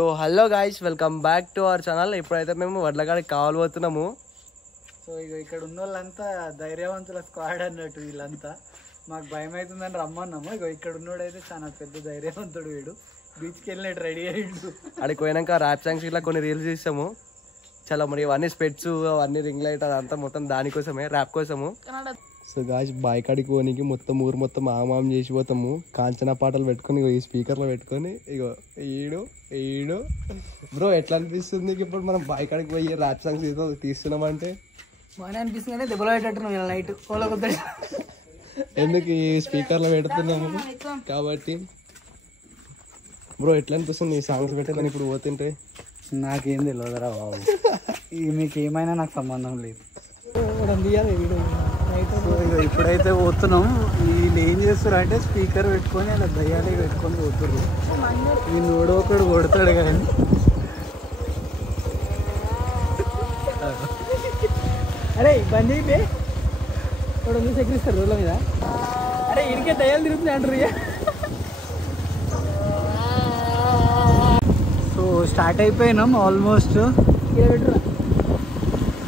So hello guys, welcome back to our channel. ఇప్పుడైతే మేము వడ్లకాడికి కావాలబోతున్నాము. So ఇక్కడ ఉన్న వాళ్ళంతా ధైర్యవంతుల స్క్వాడ్ అన్నట్టు. వీళ్ళంతా మాకు భయం అవుతుందని రమ్మన్నాము. ఇక్కడ ఉన్నోడైతే చాలా పెద్ద ధైర్యవంతుడు. వీడు బీచ్కి వెళ్ళినట్టు రెడీ అయ్యిండు. అక్కడికి పోయినాక ర్యాప్ సాంగ్స్ ఇట్లా కొన్ని రీల్స్ తీస్తాము. చాలా మరి అవన్నీ స్పెట్స్, అవన్నీ రింగ్ లైట్, అదంతా మొత్తం దానికోసమే, ర్యాప్ కోసము. సో గాయ్స్, బాయ్ కాడికి పోనీకి మొత్తం ఊరు మొత్తం ఆమాం చేసిపోతాము. కాంచనా పాటలు పెట్టుకొని ఈ స్పీకర్లో పెట్టుకొని ఇగో ఈడు ఈడు బ్రో ఎట్లా అనిపిస్తుంది ఇప్పుడు మనం బాయ్ కాడికి పోయి ర్యాప్ సాంగ్స్ తీస్తున్నామంటే? బాగానే అనిపిస్తుంది కానీ దెబ్బలు పెట్టట్టు నైట్ ఓలకొద్దు. ఎందుకు ఈ స్పీకర్లో పెడుతున్నాము కాబట్టి. బ్రో ఎట్లా అనిపిస్తుంది ఈ సాంగ్స్ పెట్టాలని ఇప్పుడు పోతుంటే? నాకేం తెలియదురా బాబు, మీకు ఏమైనా నాకు సంబంధం లేదు. ఇప్పుడైతే పోతున్నాం. వీళ్ళు ఏం చేస్తారు అంటే స్పీకర్ పెట్టుకొని అలా దయ్యాలే పెట్టుకొని పోతుర్రు. వీళ్ళు ఒకడు కొడతాడు కానీ అరే బంద్ అయిపోయి వాడు ముందు సెక్రిస్తారు రోడ్ల మీద. అరే ఇడికే దయ్యాలు తిరుగుతున్నాయి అంటారు. సో స్టార్ట్ అయిపోయినాం ఆల్మోస్ట్.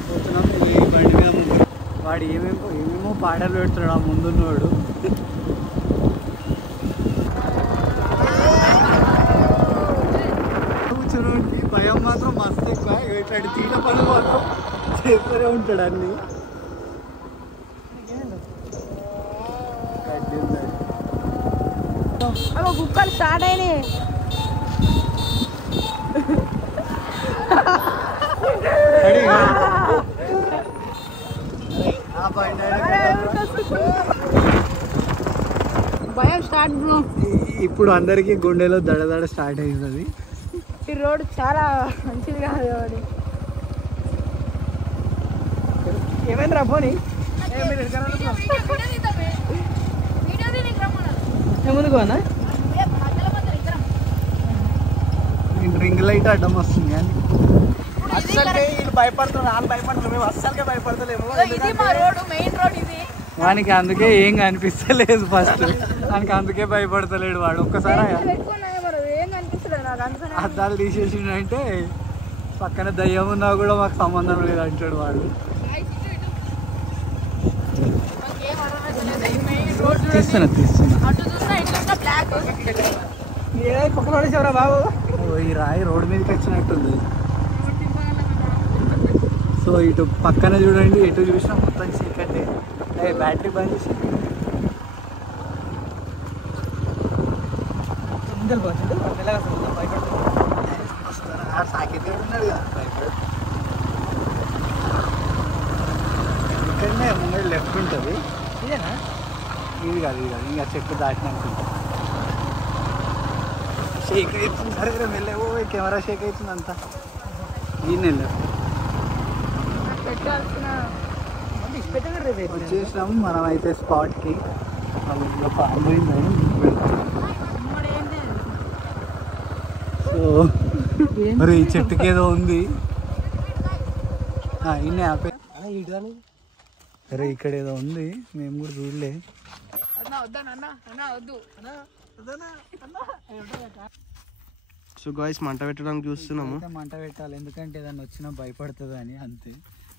పోతున్నాం ఈ బండి మీద. వాడు ఏమేమో పాటలు పెడుతున్నాడు ఆ ముందున్నవాడు. కూర్చొని భయం మాత్రం మస్తు ఎక్కువ. ఇట్లాంటి తీట పనులు మాత్రం చేస్తూనే ఉంటాడు అన్ని. కుక్కలు స్టార్ట్ అయినాయి. భయం స్టార్ట్ బ్రో. ఇప్పుడు అందరికి గుండెలో దడదడ స్టార్ట్ అయింది. ఈ రోడ్ చాలా మంచిది కాదు. ఏమైందిరా పోనీ ముందుకు అన్నా రింగ్ లైట్ అడ్డం వస్తుంది కానీ అస్సలకే వీళ్ళు భయపడుతున్నారు, వాళ్ళు భయపడుతున్నారు, మేము అస్సలకే భయపడతలేము. వానికి అందుకే ఏం కనిపిస్తలేదు. ఫస్ట్ వానికి అందుకే భయపడతలేడు వాడు. ఒక్కసారి అద్దాలు తీసేసిండంటే పక్కన దయ్యం ఉన్నా కూడా మాకు సంబంధం లేదు అంటాడు వాడు. తీస్తున్నా పక్కన బాబు. ఈ రాయి రోడ్డు మీదకి వచ్చినట్టుంది. సో ఇటు పక్కన చూడండి, ఎటు చూసినా మొత్తం చీకటి. బ్యాటరీ బంద్ చేసి ఇక్కడనే ముందు లెఫ్ట్ ఉంటుంది. ఇదేనా? ఇది కాదు, ఇది కాదు. ఇంకా చెట్టు దాటినాక షేక్ అవుతుంది. సరే వెళ్ళే కెమెరా షేక్ అవుతుంది అంతా. ఈయన లెఫ్ట్ వచ్చేసినాము మనం అయితే స్పాట్కి. సో మరి ఈ చెట్టుకి ఏదో ఉంది. ఇన్నే ఆపే. అరే ఇక్కడ ఏదో ఉంది, మేము కూడా చూడలే. సో గాయ్స్, మంట పెట్టడానికి చూస్తున్నాము. మంట పెట్టాలి, ఎందుకంటే ఏదన్నా వచ్చినా భయపడుతుంది అని. అంతే,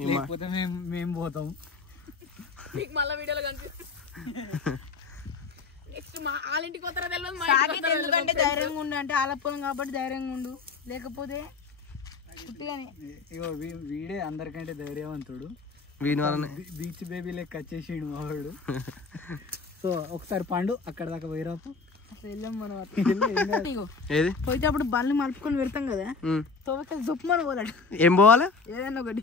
లేకపోతే మేము పోతాం. ఎందుకంటే ధైర్యంగా ఉండు అంటే ఆలపోలం కాబట్టి ధైర్యంగా ఉండు, లేకపోతే వీడే అందరికంటే ధైర్యవంతుడు. వీని వల్ల బీచ్ బేబీ లెక్క వచ్చేసిండు మావాడు. సో ఒకసారి పండు అక్కడ దాకా పోయిరాపు. ఏది పోయేటప్పుడు బండ్లు మలుపుకొని పెడతాం కదా, జుప్పమని పోలాడు. ఏం పోవాలి? ఏదైనా ఒకటి.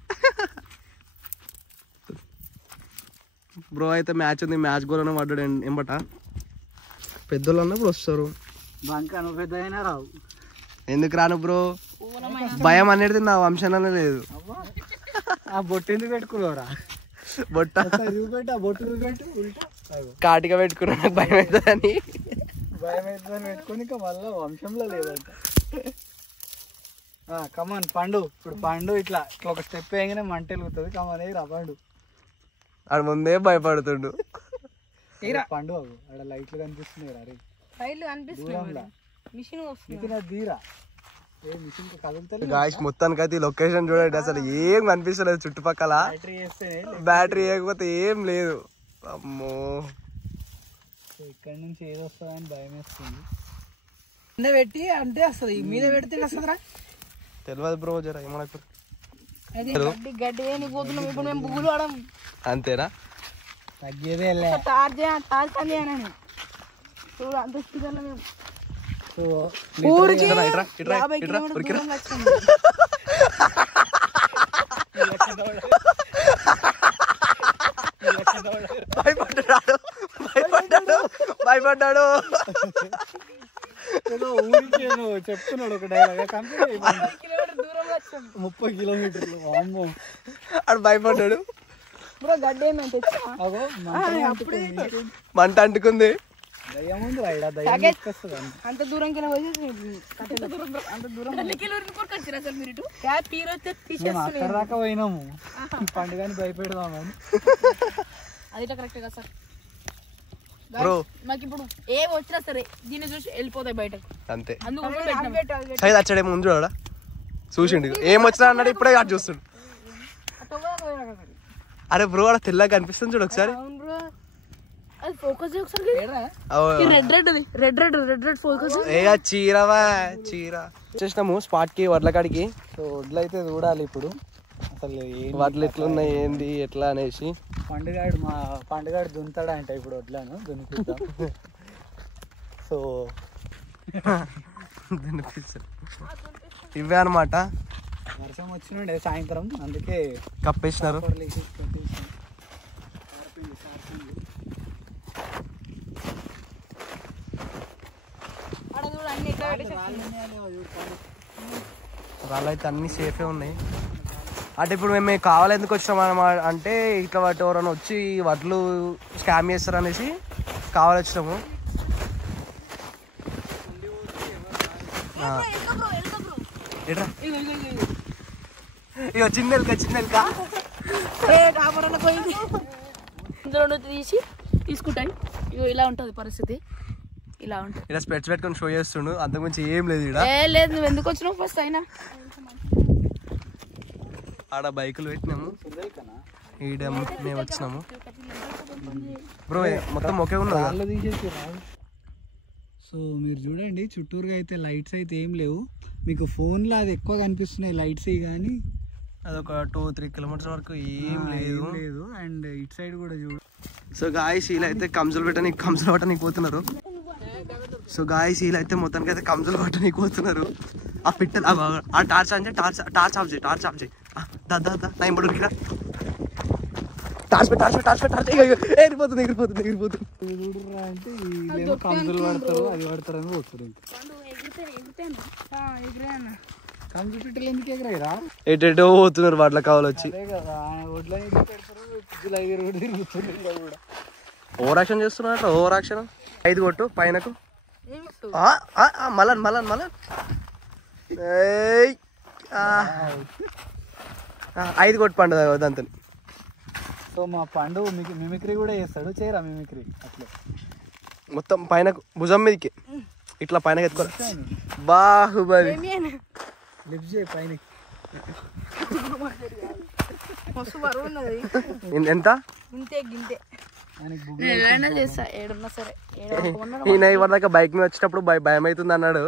బ్రో అయితే మ్యాచ్ ఉంది, మ్యాచ్ గోల్ పడ్డాడు ఎంబట. పెద్దోళ్ళు అన్నప్పుడు వస్తారు. బంక నువ్వు పెద్ద అయినా రావు. ఎందుకు రాను బ్రో? భయం అనేది నా వంశంలోనే లేదు. ఆ బొట్టు ఎందుకు పెట్టుకున్నావురా? బొట్ట చూపెట్టు, ఆ బొట్టు చూపెట్టు. కాటిగా పెట్టుకున్నా, నాకు భయం అవుతుందని. భయం అవుతుందని పెట్టుకుని ఇంకా మళ్ళీ వంశంలో లేదంట. కమాన్ పండు. ఇప్పుడు పండు ఇట్లా ఇట్లా ఒక స్టెప్ వేయగానే మంట వెలుగుతుంది. కమాన్ రా పండు. ఆడు ముందే భయపడుతుండు. పండు ఆడ లైట్లు కనిపిస్తున్నాయి. రైలు అనిపిస్తుంది. మిషన్ వస్తుంది. దీరా గాయస్ మొత్తానికి అయితే లొకేషన్ చూడండి, అసలు ఏం కనిపిస్తలేదు చుట్టుపక్కల. బ్యాటరీ లేకపోతే ఏం లేదు. అమ్మో ఇక్కడ నుంచి ఏది వస్తుందని భయం వేస్తుంది. కింద పెట్టి అంటే వస్తుంది, మీద పెడితే వస్తుందిరా తెలియదు బ్రో. జర ఏమనకు గడ్డి ఏమి పోతున్నాం ఇప్పుడు మేము బుగ్గులు వాడడం అంతేనా? తగ్గేదే టార్చ్ పని చేయను చూడు అంత స్పీకర్లో మేము ఇట్రా, ఇట్రా, ఇట్రా, 50 ఇట్రా, కిలోమీటర్ల ఉరికిరా. దూరం వచ్చినాం. భయపడ్డాడు, భయపడ్డాడు, భయపడ్డాడు. ఏదో ఊరికి చెప్తున్నాడు ఒక డైలాగ్. కంప్లీట్ అయిపోయింది. 50 కిలోమీటర్ల దూరంలో వచ్చాం. 30 కిలోమీటర్లు. అమ్మో ఆడు భయపడ్డాడు. బ్రో గడ్డి ఏమైనా తెచ్చా అగో అప్పుడే మంట అంటుకుంది. దయ్యం ఉంది రా, దయ్యం తీసుకొస్తుంది. అంత దూరంకి అంత దూరం మేము అక్కడ దాకా పోయినాము పండుగని భయపెడదామని. అది కరెక్ట్ కదా సార్. బ్రో మాకు ఇప్పుడు ఏం వచ్చినా సరే దీన్ని చూసి వెళ్ళిపోతాయి బయటకు. అంతే. అందుకు సైజ్ వచ్చాడేమో ముందు చూడా చూసిండు, ఏం వచ్చినా అన్నాడు. ఇప్పుడే అటు చూస్తుండు. అరే బ్రో అక్కడ తెల్లగా కనిపిస్తుంది చూడు ఒకసారి. చీరవా చీర వచ్చేసినాము స్పాట్ కి, వడ్ల కాడికి. సో వడ్లు అయితే చూడాలి ఇప్పుడు అసలు వడ్లు ఎట్లున్నాయి ఏంది ఎట్లా అనేసి. పండుగాడు దున్తాడంట ఇప్పుడు వడ్లను దున్నిపిద్దాం. సో ఇవే అనమాట. వర్షం వచ్చినుండే సాయంత్రం, అందుకే కప్పేసినారు. వాళ్ళు అయితే అన్ని సేఫే ఉన్నాయి. అంటే ఇప్పుడు మేము కావాలి ఎందుకు వచ్చినాం అన్నమాట అంటే ఇట్లా వాటి ఎవరైనా వచ్చి వడ్లు స్కామ్ చేస్తారు అనేసి కావాలి వచ్చినాము. ఇక చిన్నెలక ఇందులో తీసి తీసుకుంటాయి. ఇగో ఇలా ఉంటది పరిస్థితి, ఇలా ఉంటుంది. ఇలా స్పెట్స్ పెట్టుకొని షో చేస్తుండు, అంతకుమించి ఏం లేదు. ఇక్కడ లేదు, నువ్వు ఎందుకు వచ్చినావు ఫస్ట్ అయినా. ఆడ బైకులు పెట్టినాము, ఈడ మేము వచ్చినాము. బ్రో మొత్తం ఒకే ఉన్నది. సో మీరు చూడండి చుట్టూరుగా అయితే లైట్స్ అయితే ఏం లేవు. మీకు ఫోన్లో అది ఎక్కువ కనిపిస్తున్నాయి లైట్స్, కానీ అదొక 2-3 కిలోమీటర్స్ వరకు ఏం లేదు. అండ్ ఇటు సైడ్ కూడా చూడు. సో గాయస్ ఇలా అయితే కంజలు పట్టడానికి పోతున్నారు. సో గాయస్ ఇలా అయితే మొత్తానికి అయితే కంజలు పట్టడానికి పోతున్నారు. ఆ పిట్టలు ఆ టార్చ్ అంటే టార్చ్ ఆఫ్ చేయి. ఎగిరిపోతుంది. అంటే వీళ్ళేమో కంజులు పడతారు, అది పడతారు అని పోతారు. కంజు పిట్టలు ఎందుకు ఎగరాయిరా? ఎటో పోతున్నారు వాటిలో కావాలి వచ్చి. అదే కదా ఒడ్లు కూడా ఓవర్ యాక్షన్ చేస్తున్నారు. ఓవర్ యాక్షన్ 5 కొట్టు పైనకు. మలన్ 5 కొట్టు పండు దాంతో. సో మా పండు మిమిక్రీ కూడా చేస్తాడు, చేయరా మిమిక్రీ అట్లా మొత్తం పైనకు భుజం మీదకి ఇట్లా పైన ఎత్తుకోరా. బాహుబలి లిఫ్ట్ చేయి పైన. ఎంత ఈయన ఇవరిదాకా బైక్ మీద వచ్చేటప్పుడు భయం అవుతుంది అన్నాడు.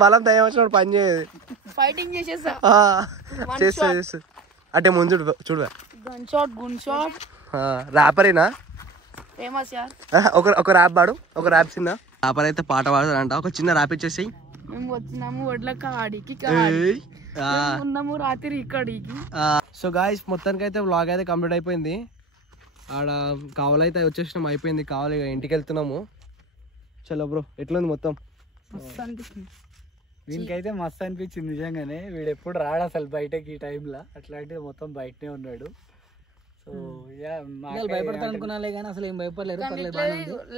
బలం దయ్యం వచ్చినప్పుడు పని చేయదు. ఫైటింగ్ చేసేస్తా అంటే ముందు చూడు ర్యాపరేనా ఒక ర్యాప్ పాడు. ఒక ర్యాప్ చిన్న ర్యాపర్ అయితే పాట పాడతాడంట. ఒక చిన్న ర్యాప్ ఇచ్చేసి. మేము వచ్చినాము వడ్ల కాడికి ఉన్నాము రాత్రి ఇక్కడికి. సో గాయ్స్ మొత్తానికి అయితే వ్లాగ్ అయితే కంప్లీట్ అయిపోయింది. ఆడ కావాలైతే వచ్చేసినాం, అయిపోయింది. కావాలి ఇంటికి వెళ్తున్నాము. చలో బ్రో ఎట్లుంది మొత్తం? వీనికైతే మస్తు అనిపించింది నిజంగానే. వీడు ఎప్పుడు రాడు అసలు బయటకి ఈ టైంలో, అట్లాంటిది మొత్తం బయటనే ఉన్నాడు. సో భయపడతా అనుకున్నాలే కానీ అసలు ఏం భయపడలేదు.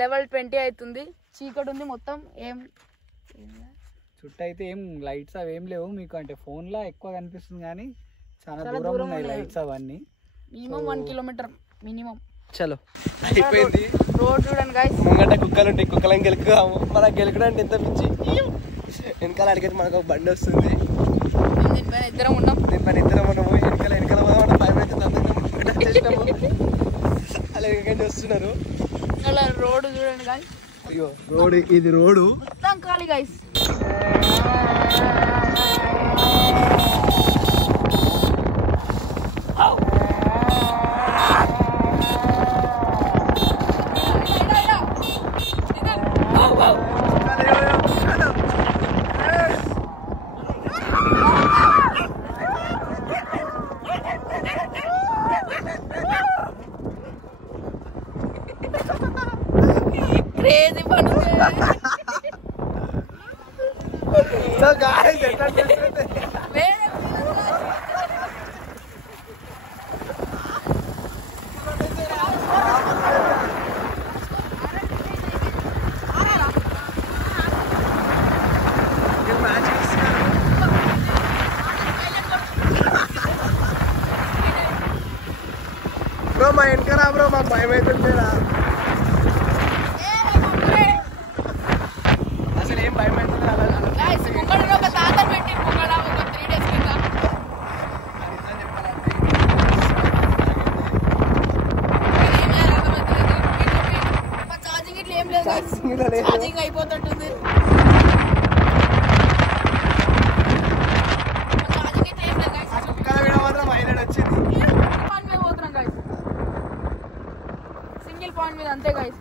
లెవెల్ 20 అవుతుంది, చీకటి ఉంది మొత్తం. ఏం చుట్టూ అయితే ఏం లైట్స్ అవి ఏం లేవు మీకు, అంటే ఫోన్ లో ఎక్కువ కనిపిస్తుంది కానీ చాలా దూరం ఉన్నాయి లైట్స్ అవన్నీ. Minimum 1 kilometer minimum. చలో అయిపోయింది. రోడ్ చూడండి గాయస్. ముంగట కుక్కలు ఉంటాయి, కుక్కలను గెలుకుదాము. మనకు గెలుకడానికి ఎంత పిచ్చి. వెనకాల అడిగితే మనకు ఒక బండి వస్తుంది, దీనిపైన ఇద్దరం ఉన్నాం. దీనిపైన ఇద్దరం ఉన్నాము. వెనకాల పోదామంటే భయం అవుతుంది, చేసినాము. అలా వెనక వస్తున్నారు. అలా రోడ్ చూడండి గాయస్. అయ్యో రోడ్, ఇది రోడ్డు మొత్తం ఖాళీ గాయస్. క్రేజీ పని. సో గాయ్స్ ఎట్లా చేస్తుంది బ్రో. మా వెనకరా బ్రో, మాకు భయం అవుతుంటేరా. అసలు ఏం భయం అవుతుంది గాయస్. ముంగడ ఒక తాత పెట్టి ముంగడ ఒక 3 days కింద ఛార్జింగ్ ఇట్లా ఏం లేదు గాయస్. ఛార్జింగ్ అయిపోతుంటుంది. ఛార్జింగ్ ఇట్లా ఏం లేదు గాయస్. మాత్రం హైలైట్ వచ్చింది. పాయింట్ మీద పోతున్నాం గాయస్. సింగిల్ పాయింట్ మీద అంతే గాయస్.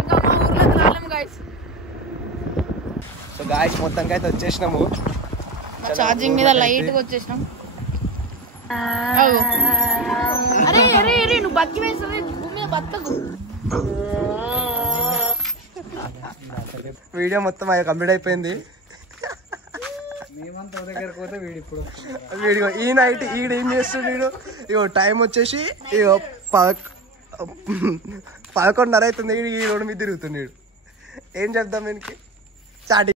ఇంకా మా ఊర్లోకి రాలేము గాయస్. సో గాయ్స్ మొత్తంగా అయితే వచ్చేసినాము. ఛార్జింగ్ మీద లైట్ గా వచ్చేసినాం. అరే అరే అరే నువ్వు బతికి వేస్తుంది భూమి మీద బతకు. వీడియో మొత్తం కంప్లీట్ అయిపోయింది. మేమంతా దగ్గరకు పోతే వీడు ఇప్పుడు వీడియో ఈ నైట్ ఈడ ఏం చేస్తుంది వీడు. ఇగో టైం వచ్చేసి ఇగో 11:30 అవుతుంది. ఈ రోడ్డు మీద తిరుగుతుంది. ఏం చెప్దాం దీనికి. స్టార్టింగ్